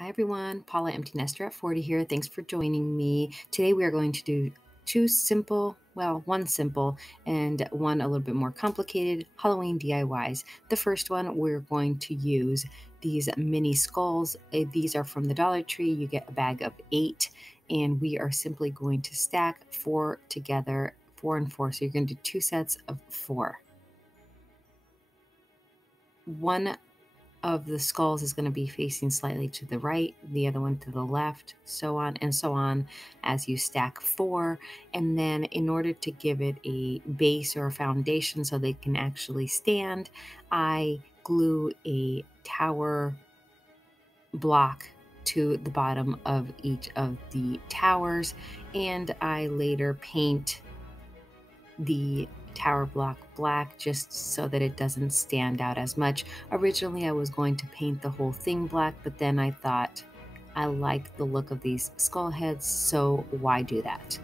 Hi everyone, Paula Empty Nester at 40 here. Thanks for joining me. Today we are going to do one simple and one a little bit more complicated Halloween DIYs. The first one, we're going to use these mini skulls. These are from the Dollar Tree. You get a bag of 8, and we are simply going to stack 4 together, 4 and 4. So you're going to do 2 sets of 4. One of the skulls is going to be facing slightly to the right, the other one to the left, so on and so on as you stack 4. And then in order to give it a base or a foundation so they can actually stand, I glue a tower block to the bottom of each of the towers, and I later paint the tower block black just so that it doesn't stand out as much. Originally I was going to paint the whole thing black, but then I thought I like the look of these skull heads, so why do that?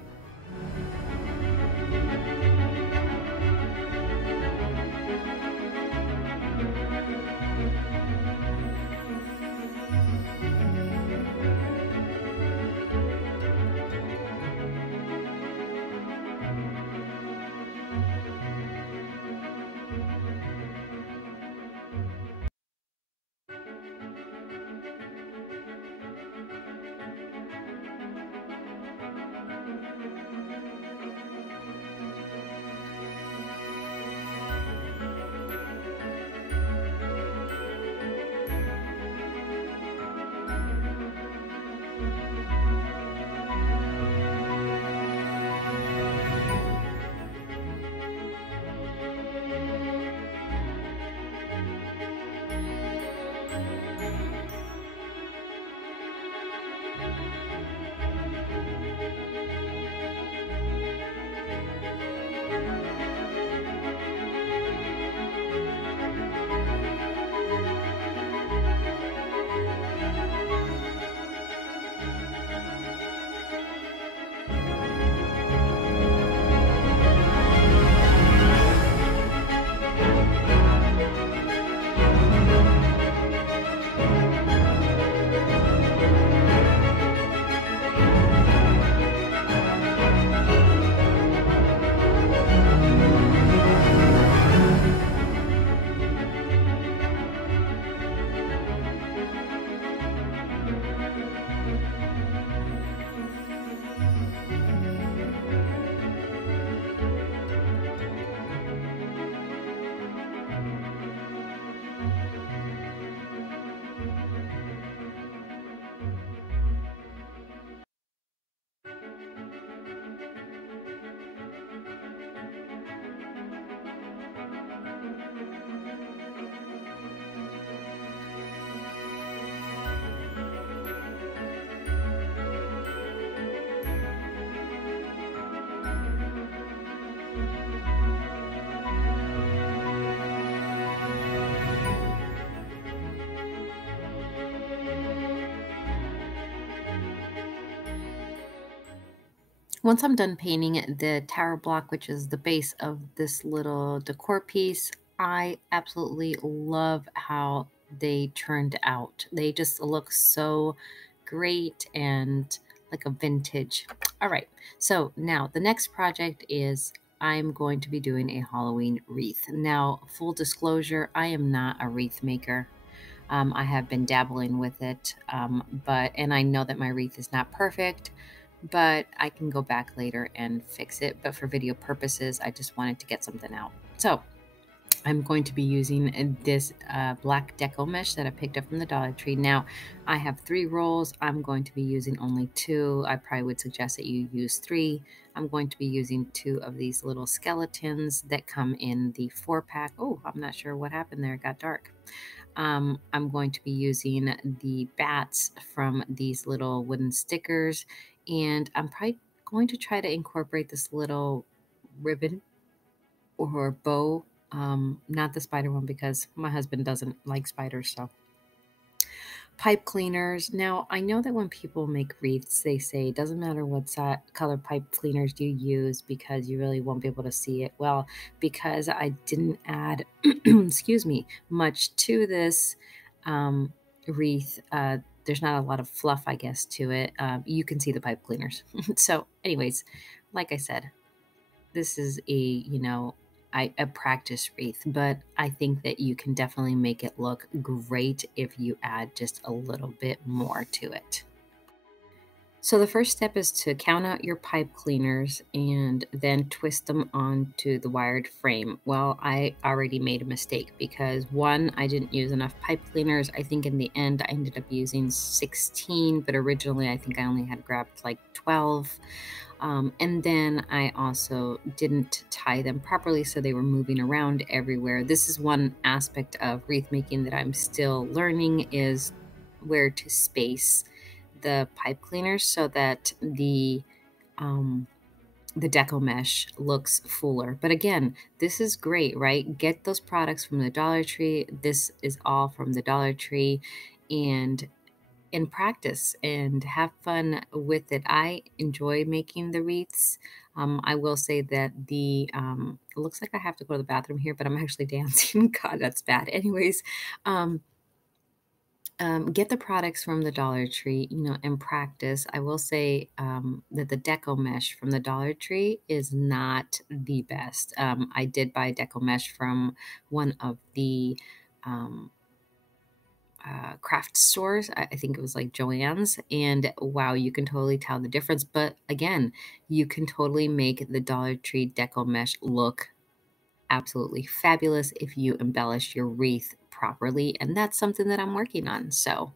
Once I'm done painting the tower block, which is the base of this little decor piece, I absolutely love how they turned out. They just look so great and like a vintage. All right, so now the next project is I'm going to be doing a Halloween wreath. Now, full disclosure, I am not a wreath maker. I have been dabbling with it, and I know that my wreath is not perfect, but I can go back later and fix it. But for video purposes, I just wanted to get something out. So I'm going to be using this black deco mesh that I picked up from the Dollar Tree. Now, I have 3 rolls. I'm going to be using only 2. I probably would suggest that you use 3. I'm going to be using 2 of these little skeletons that come in the 4-pack. Oh, I'm not sure what happened there. It got dark. I'm going to be using the bats from these little wooden stickers, and I'm probably going to try to incorporate this little ribbon or bow, not the spider one because my husband doesn't like spiders. So pipe cleaners. Now, I know that when people make wreaths, they say it doesn't matter what color pipe cleaners you use because you really won't be able to see it. Well, because I didn't add, excuse me, much to this wreath, there's not a lot of fluff, I guess, to it. You can see the pipe cleaners. So anyways, like I said, this is a practice wreath, but I think that you can definitely make it look great if you add just a little bit more to it. So the first step is to count out your pipe cleaners and then twist them onto the wired frame. Well, I already made a mistake because one, I didn't use enough pipe cleaners. I think in the end I ended up using 16, but originally I think I only had grabbed like 12. And then I also didn't tie them properly, so they were moving around everywhere. This is one aspect of wreath making that I'm still learning, is where to space the pipe cleaners so that the deco mesh looks fuller. But again, this is great, right? Get those products from the Dollar Tree. This is all from the Dollar Tree, and in practice and have fun with it. I enjoy making the wreaths. I will say that it looks like I have to go to the bathroom here, but I'm actually dancing. God, that's bad. Anyways, um, get the products from the Dollar Tree, and practice. I will say that the deco mesh from the Dollar Tree is not the best. I did buy deco mesh from one of the um, craft stores. I think it was like Joann's, and wow, you can totally tell the difference. But again, you can totally make the Dollar Tree deco mesh look absolutely fabulous if you embellish your wreath properly, and that's something that I'm working on. So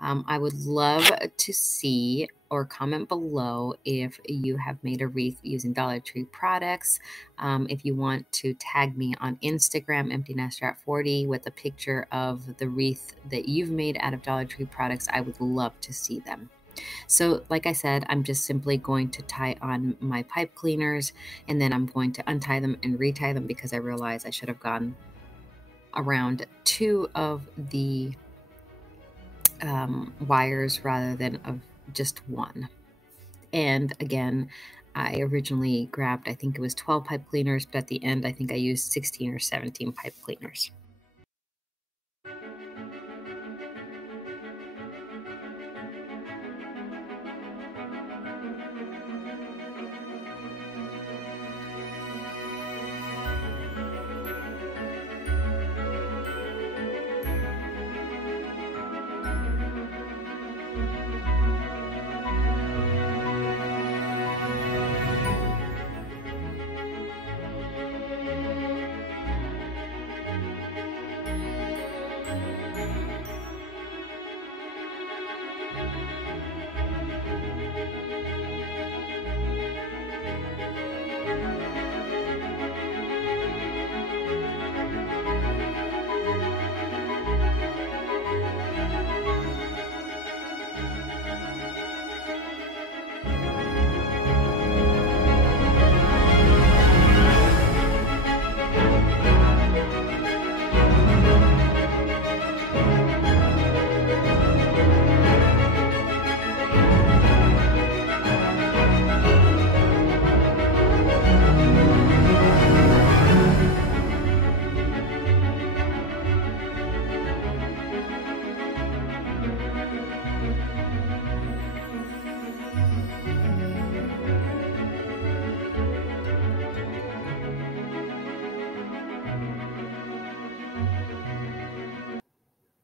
I would love to see or comment below if you have made a wreath using Dollar Tree products. If you want to tag me on Instagram, Empty Nester at 40, with a picture of the wreath that you've made out of Dollar Tree products, I would love to see them. So like I said, I'm just simply going to tie on my pipe cleaners, and then I'm going to untie them and retie them because I realized I should have gone around two of the wires rather than of just one. And again, I originally grabbed, I think it was 12 pipe cleaners, but at the end, I think I used 16 or 17 pipe cleaners.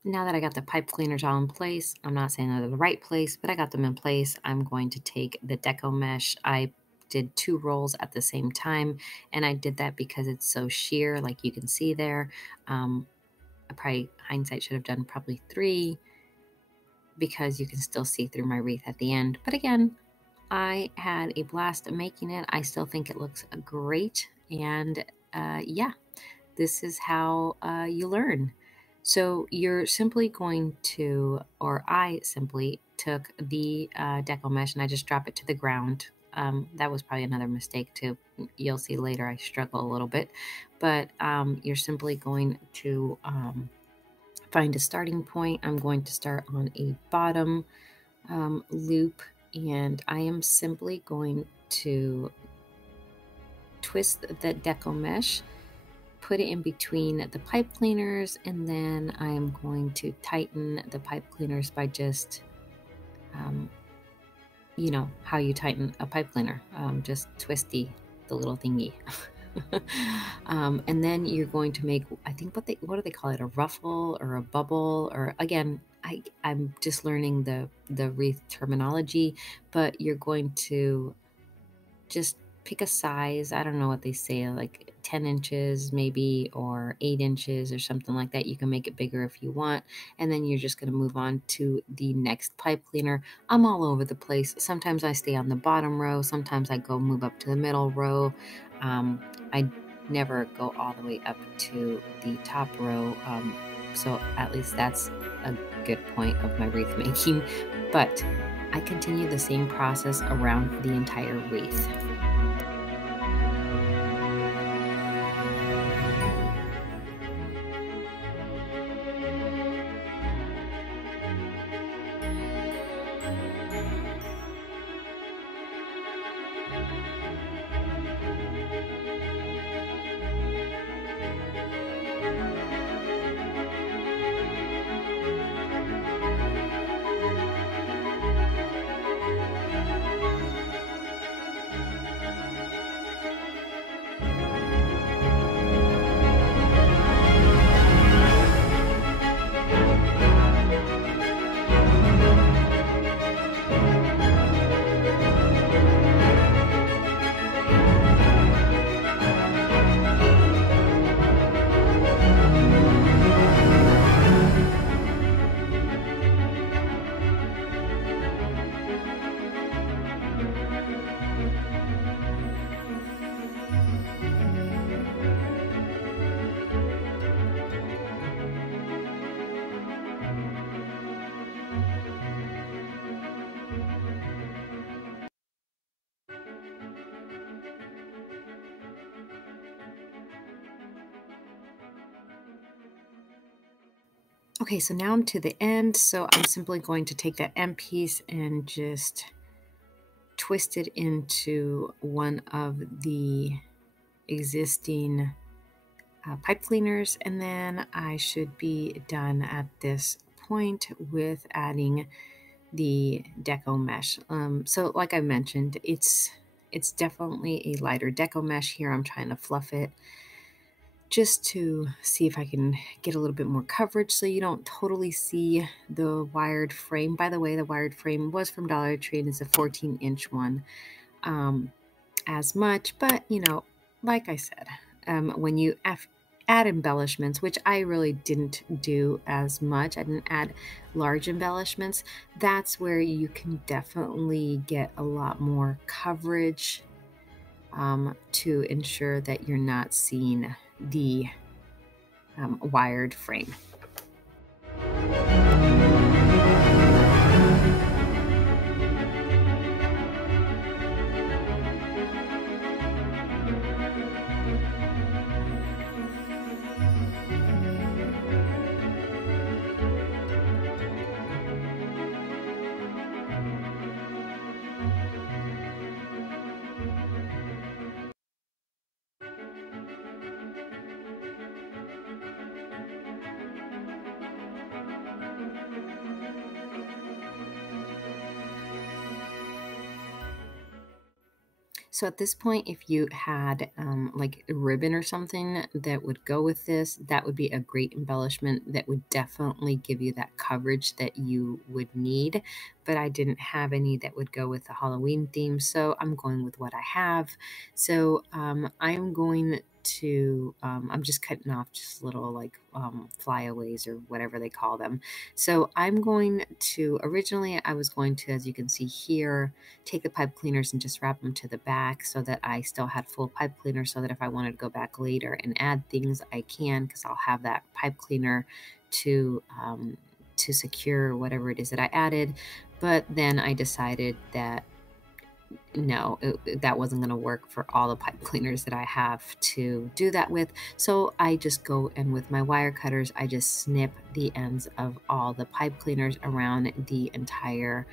Now that I got the pipe cleaners all in place, I'm not saying they're the right place, but I got them in place. I'm going to take the deco mesh. I did 2 rolls at the same time, and I did that because it's so sheer, like you can see there. I probably, hindsight, should have done probably 3 because you can still see through my wreath at the end. But again, I had a blast making it. I still think it looks great, and yeah, this is how you learn. So you're simply going to, or I simply took the deco mesh and I just drop it to the ground. That was probably another mistake too. You'll see later I struggle a little bit, but you're simply going to find a starting point. I'm going to start on a bottom loop, and I am simply going to twist the deco mesh, put it in between the pipe cleaners, and then I'm going to tighten the pipe cleaners by just, you know, how you tighten a pipe cleaner, just twisty the little thingy. And then you're going to make, I think what do they call it? A ruffle or a bubble, or again, I'm just learning the wreath terminology, but you're going to just pick a size. I don't know what they say, like 10 inches maybe, or 8 inches or something like that. You can make it bigger if you want. And then you're just going to move on to the next pipe cleaner. I'm all over the place. Sometimes I stay on the bottom row. Sometimes I go move up to the middle row. I never go all the way up to the top row. So at least that's a good point of my wreath making. But I continue the same process around the entire wreath. Okay, so now I'm to the end, so I'm simply going to take that end piece and just twist it into one of the existing pipe cleaners, and then I should be done at this point with adding the deco mesh. So like I mentioned, it's definitely a lighter deco mesh here. I'm trying to fluff it just to see if I can get a little bit more coverage so you don't totally see the wired frame. By the way, the wired frame was from Dollar Tree and it's a 14-inch one. As much, but you know, like I said, when you add embellishments, which I really didn't do as much, I didn't add large embellishments, that's where you can definitely get a lot more coverage to ensure that you're not seeing the wired frame. So at this point, if you had like a ribbon or something that would go with this, that would be a great embellishment that would definitely give you that coverage that you would need. But I didn't have any that would go with the Halloween theme, so I'm going with what I have. So I'm going to, I'm just cutting off just little like flyaways or whatever they call them. So I'm going to, originally I was going to, as you can see here, take the pipe cleaners and just wrap them to the back so that I still had full pipe cleaner, so that if I wanted to go back later and add things, I can, because I'll have that pipe cleaner to secure whatever it is that I added. But then I decided that no, that wasn't going to work for all the pipe cleaners that I have to do that with. So I just go and with my wire cutters, I just snip the ends of all the pipe cleaners around the entire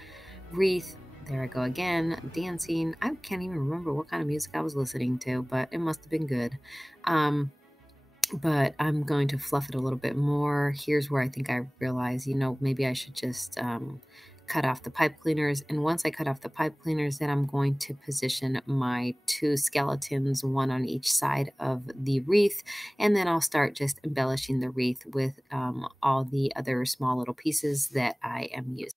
wreath. There I go again, dancing. I can't even remember what kind of music I was listening to, but it must have been good. but I'm going to fluff it a little bit more. Here's where I think I realize, maybe I should just cut off the pipe cleaners. And once I cut off the pipe cleaners, then I'm going to position my two skeletons, one on each side of the wreath. And then I'll start just embellishing the wreath with all the other small little pieces that I am using.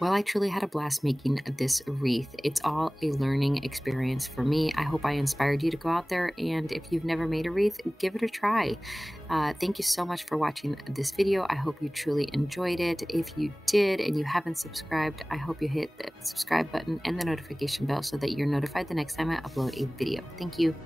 Well, I truly had a blast making this wreath. It's all a learning experience for me. I hope I inspired you to go out there, and if you've never made a wreath, give it a try. Thank you so much for watching this video. I hope you truly enjoyed it. If you did and you haven't subscribed, I hope you hit the subscribe button and the notification bell so that you're notified the next time I upload a video. Thank you.